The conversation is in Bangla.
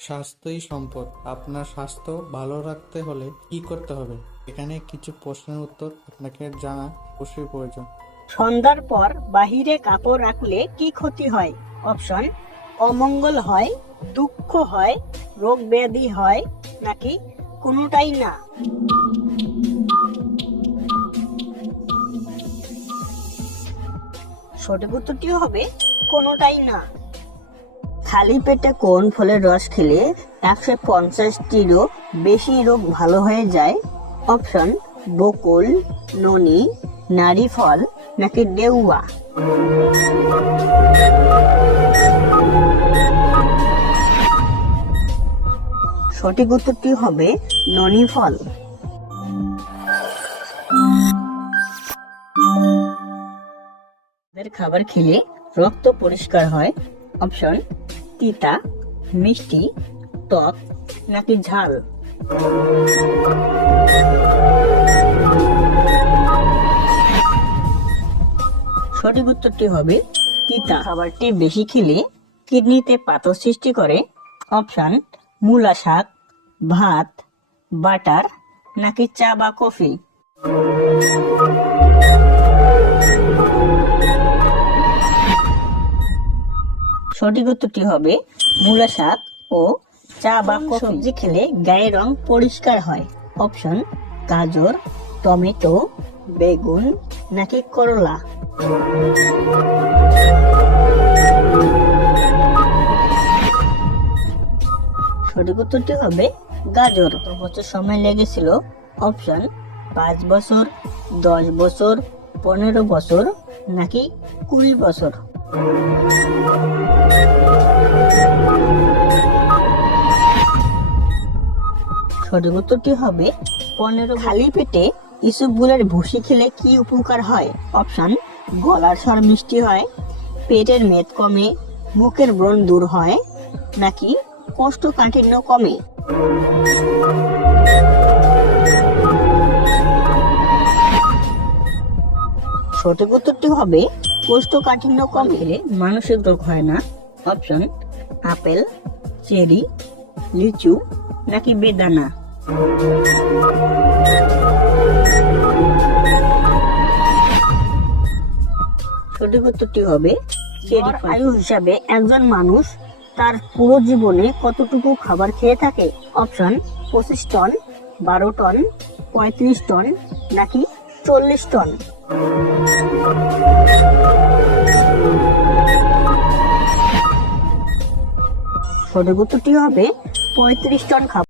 স্বাস্থ্যই সম্পদ। আপনার স্বাস্থ্য ভালো রাখতে হলে কি করতে হবে? এখানে কিছু প্রশ্নের উত্তর আপনাকে জানা অবশ্যই প্রয়োজন। সন্ধ্যার পর বাহিরে কাপড় রাখলে কি ক্ষতি হয়? অপশন: অমঙ্গল হয়, দুঃখ হয়, রোগ ব্যাধি হয়, নাকি কোনোটাই না। সঠিক উত্তরটি হবে কোনোটাই না। খালি পেটে কোন ফলের রস খেলে 150টিরও বেশি রোগ ভালো হয়ে যায়? অপশন: বকুল, ননি, নারী ফল, নাকি ডেউয়া। সঠিক উত্তরটি হবে ননি ফল। খাবার খেলে রক্ত পরিষ্কার হয়? অপশন: তিতা, মিষ্টি, টক, নাকি ঝাল। সঠিক উত্তরটি হবে তিতা। খাবারটি বেশি খেলে কিডনিতে পাথর সৃষ্টি করে? অপশন: মূলা শাক, ভাত, বাটার, নাকি চা বা কফি। সঠিক উত্তরটি হবে মূলা শাক ও চা বা কফি। সবজি খেলে গায়ের রং পরিষ্কার হয়? অপশন: গাজর, টমেটো, বেগুন, নাকি করলা। সঠিক উত্তরটি হবে গাজর। কত বছর সময় লেগেছিল? অপশন: 5 বছর, 10 বছর, 15 বছর, নাকি 20 বছর। সঠিক উত্তরটি হবে 15। খালি পেটে ইসবগুলের ভুসি খেলে কি উপকার হয়? অপশন: গলার স্বর মিষ্টি হয়, পেটের মেদ কমে, মুখের ব্রণ দূর হয়, নাকি কোষ্ঠকাঠিন্য কমে। সঠিক উত্তরটি হবে কোষ্ঠকাঠিন্য কমে। মানসিক রোগ হয় না? অপশন: আপেল, চেরি, লিচু, নাকি বেদানা। সঠিক উত্তরটি হবে চেরি। আয়ু হিসাবে একজন মানুষ তার পুরো জীবনে কতটুকু খাবার খেয়ে থাকে? অপশন: 25 টন, 12 টন, 35 টন, নাকি 40 টন। সঠিক উত্তরটি হবে 35 টন খাবার।